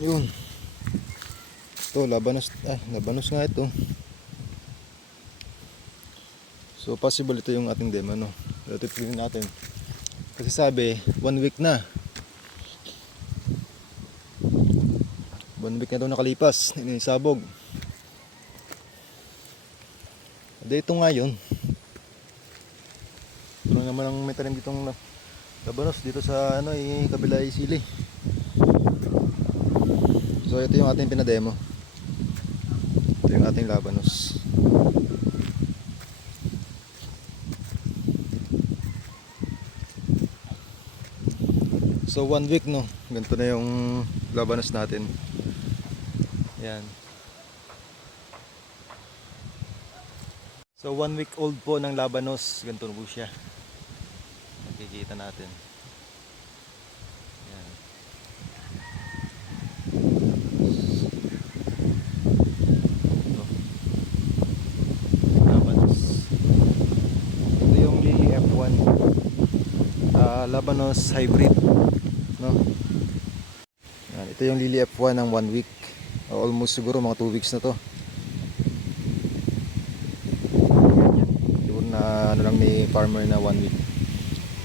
Yun. Ito, labanos nga ito. So possible ito yung ating demo, no? Pero titignan natin. Kasi sabi, 1 week na. 1 week na daw nakalipas, inisabog. Ito nga yun. Ito naman ang may tanim ditong labanos dito sa kabila isili. So ito yung ating pinademo. Ito yung ating labanos. So 1 week, no. Ganito na yung labanos natin. Yan. So 1 week old po ng labanos. Ganito po siya. Makikita natin. Yan. Ito. Labanos. Ito yung Lily F1. Labanos hybrid, no? Yan. Ito yung Lily F1 ng 1 week. Almost siguro mga 2 weeks na to. Siguro na lang ni farmer na 1 week.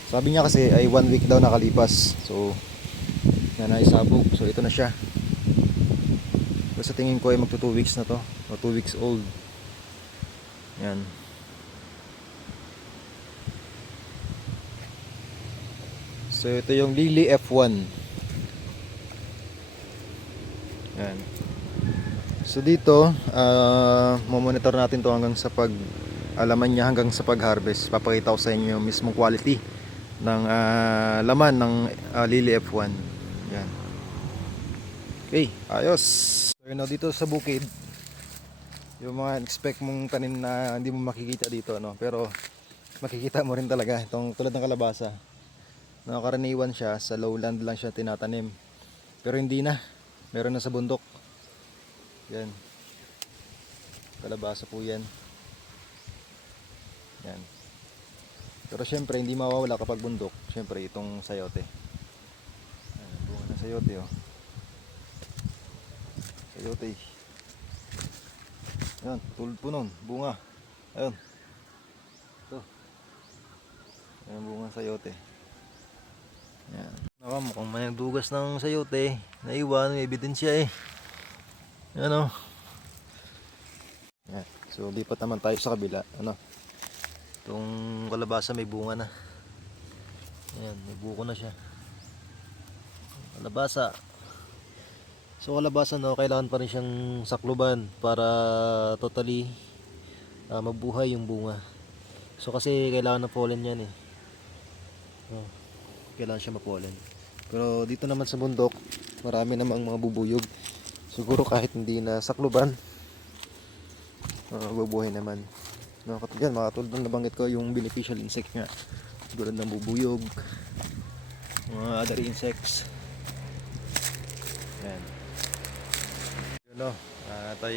Sabi niya kasi ay 1 week daw nakalipas. So naisabog. So ito na siya. Pero sa tingin ko ay magto 2 weeks na to. O 2 weeks old. Yan. So ito yung Lily F1. Yan. So dito, monitor natin to hanggang sa alaman niya hanggang sa pag-harvest. Papakita ko sa inyo yung mismong quality ng laman ng Lily F1. Yan. Okay, ayos. So yun, dito sa bukid, yung mga expect mong tanim na hindi mo makikita dito, no? Pero makikita mo rin talaga itong tulad ng kalabasa. Nakakaraniwan siya, sa lowland lang siya tinatanim. Pero hindi na, meron na sa bundok. Yan. Kalabasa po yan. Yan. Pero syempre hindi mawawala kapag bundok. Syempre itong sayote. Ayan, bunga ng sayote, oh. Sayote. Yan, tulad po nun, bunga. Ayun. Ito. Ayan, bunga ng sayote. Yan. Mukhang may dugas ng sayote. Naiwan, may ebidensya eh. Yan, oh. Yan. So lipat naman tayo sa kabila. Itong kalabasa may bunga na. Ayan, may buko na siya. Kalabasa. So kalabasa, no, kailangan pa rin siyang sakluban para totally mabuhay yung bunga. So kasi kailangan ng pollen yan eh. Kailangan siya ma-pollen. Pero dito naman sa bundok, marami namang mga bubuyog. Siguro kahit hindi na sakluban, bubuhay naman. No, katulad mga tulad ng nabanggit ko, yung beneficial insect nga, tulad ng bubuyog, mga other insects. Yan. Yun, no, tayo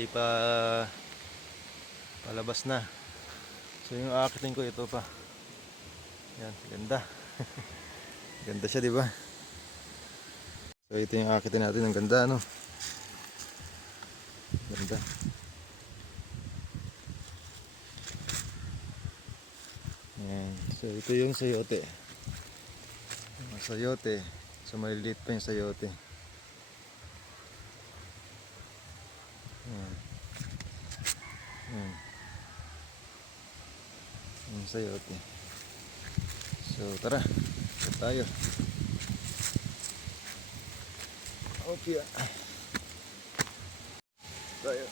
palabas na. So yung aakitin ko ito pa. Yan, ganda. Ganda siya, di ba? So ito yung aakitin natin, ang ganda, no? Ganda. Yan. So ito yung sayote. Sayote. So maliliit pa yung sayote. Yan. Yan. Yung sayote. So tara, tayo. Okay. Tayo.